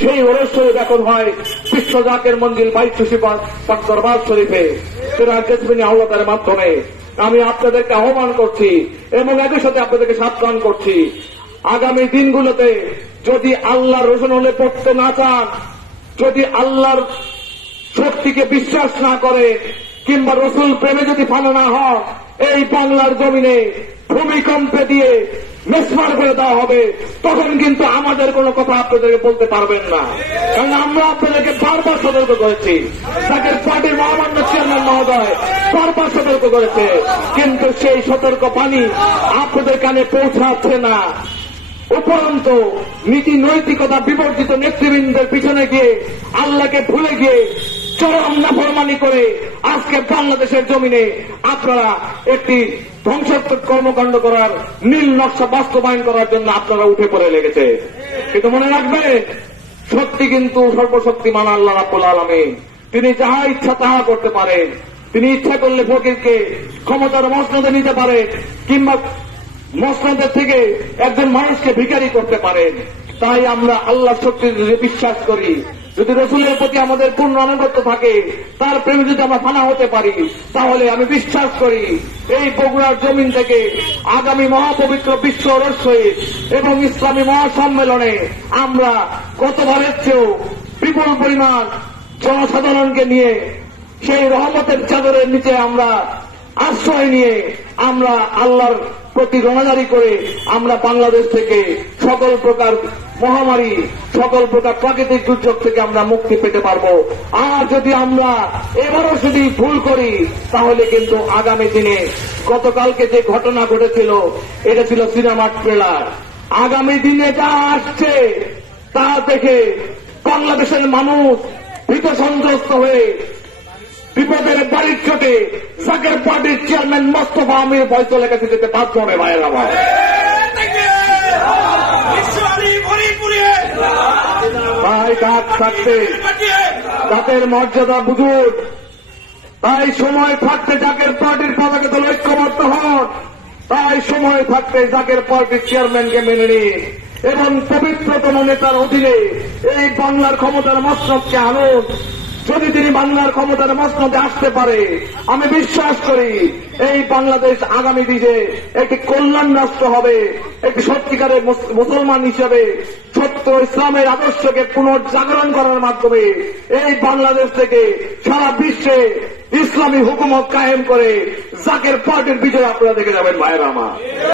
সেই ওরস শরীফ এখন হয় বিশ্ব জাকের মঞ্জিল বাইতুশি পাক দরবার শরীফে সিরাজ জেসমিনী আওলাদের মাধ্যমে। আমি আপনাদেরকে আহ্বান করছি এবং একই সাথে আপনাদেরকে সাবধান করছি, আগামী দিনগুলোতে যদি আল্লাহর রসুলে পড়তে না চান, যদি আল্লাহর শক্তিকে বিশ্বাস না করে, কিংবা রসুল প্রেমে যদি ফানা না হয়, এই বাংলার জমিনে ভূমিকম্পে দিয়ে মেসমার করে দেওয়া হবে। তখন কিন্তু আমাদের কোনো কথা আপনাদেরকে বলতে পারবেন না, কারণ আমরা আপনাদেরকে বারবার সতর্ক করেছি। তাকে পার্টির মহামান্য চেয়ারম্যান মহোদয় বারবার সতর্ক করেছে, কিন্তু সেই সতর্ক বাণী আপনাদের কানে পৌঁছাচ্ছে না। উপরন্ত নীতি নৈতিকতা বিবর্জিত নেতৃবৃন্দের পিছনে গিয়ে আল্লাহকে ভুলে গিয়ে চরম নাফরমানি করে আজকে বাংলাদেশের জমিনে আপনারা একটি ধ্বংসাত্মক কর্মকাণ্ড করার নীল নকশা বাস্তবায়ন করার জন্য আপনারা উঠে পড়ে লেগেছে। কিন্তু মনে রাখবেন, সত্যি কিন্তু সর্বশক্তিমান আল্লাহ রাব্বুল আলামিন, তিনি যাহা ইচ্ছা তাহা করতে পারেন। তিনি ইচ্ছা করলে ফকিরকে ক্ষমতার মসনদে নিতে পারেন, কিংবা মসনদের থেকে একজন মানুষকে ভিখারি করতে পারেন। তাই আমরা আল্লাহর শক্তির বিশ্বাস করি, যদি রসুলের প্রতি আমাদের পূর্ণ আনুগত্য থাকে, তার প্রেমে যদি আমরা ফানা হতে পারি, তাহলে আমি বিশ্বাস করি এই বগুড়ার জমিন থেকে আগামী মহাপবিত্র বিশ্ব ওরস শরীফ এবং ইসলামী মহাসম্মেলনে আমরা গতবারের চেয়েও বিপুল পরিমাণ জনসাধারণকে নিয়ে সেই রহমতের চাদরের নিচে আমরা আশ্রয় নিয়ে আমরা আল্লাহর প্রতি রোনাজারি করে আমরা বাংলাদেশ থেকে সকল প্রকার মহামারী, সকল প্রকার প্রাকৃতিক দুর্যোগ থেকে আমরা মুক্তি পেতে পারবো। আর যদি আমরা এবারও যদি ভুল করি, তাহলে কিন্তু আগামী দিনে গতকালকে যে ঘটনা ঘটেছিল, এটা ছিল সিনেমার ট্রেলার। আগামী দিনে যা আসছে তা দেখে বাংলাদেশের মানুষ ভীত সন্ত্রস্ত হয়ে বিপদের বাড়ির চোটে জাকের পার্টির চেয়ারম্যান মোস্তফা আমির ফয়সালের কাছে যেতে বাধ্য হবে। ভাইয়েরা ভাই, ভাই কাজ থাকতে জাতের মর্যাদা বুঝুন, তাই সময় থাকতে জাকের পার্টির পতাকা দল ঐক্যবদ্ধ হন, তাই সময় থাকতে জাকের পার্টির চেয়ারম্যানকে মেনে নিন এবং পবিত্রতম নেতার অধীনে এই বাংলার ক্ষমতার মসনদকে আনুন। যদি তিনি বাংলার ক্ষমতার মসনদে আসতে পারে, আমি বিশ্বাস করি এই বাংলাদেশ আগামী দিনে একটি কল্যাণ রাষ্ট্র হবে। একটি সত্যিকারের মুসলমান হিসেবে সত্য ইসলামের আদর্শকে পুনর্জাগরণ করার মাধ্যমে এই বাংলাদেশ থেকে সারা বিশ্বে ইসলামী হুকুমত কায়েম করে জাকের পার্টির বিজয় আপনারা দেখে যাবেন। ভাইয়েরা আমার,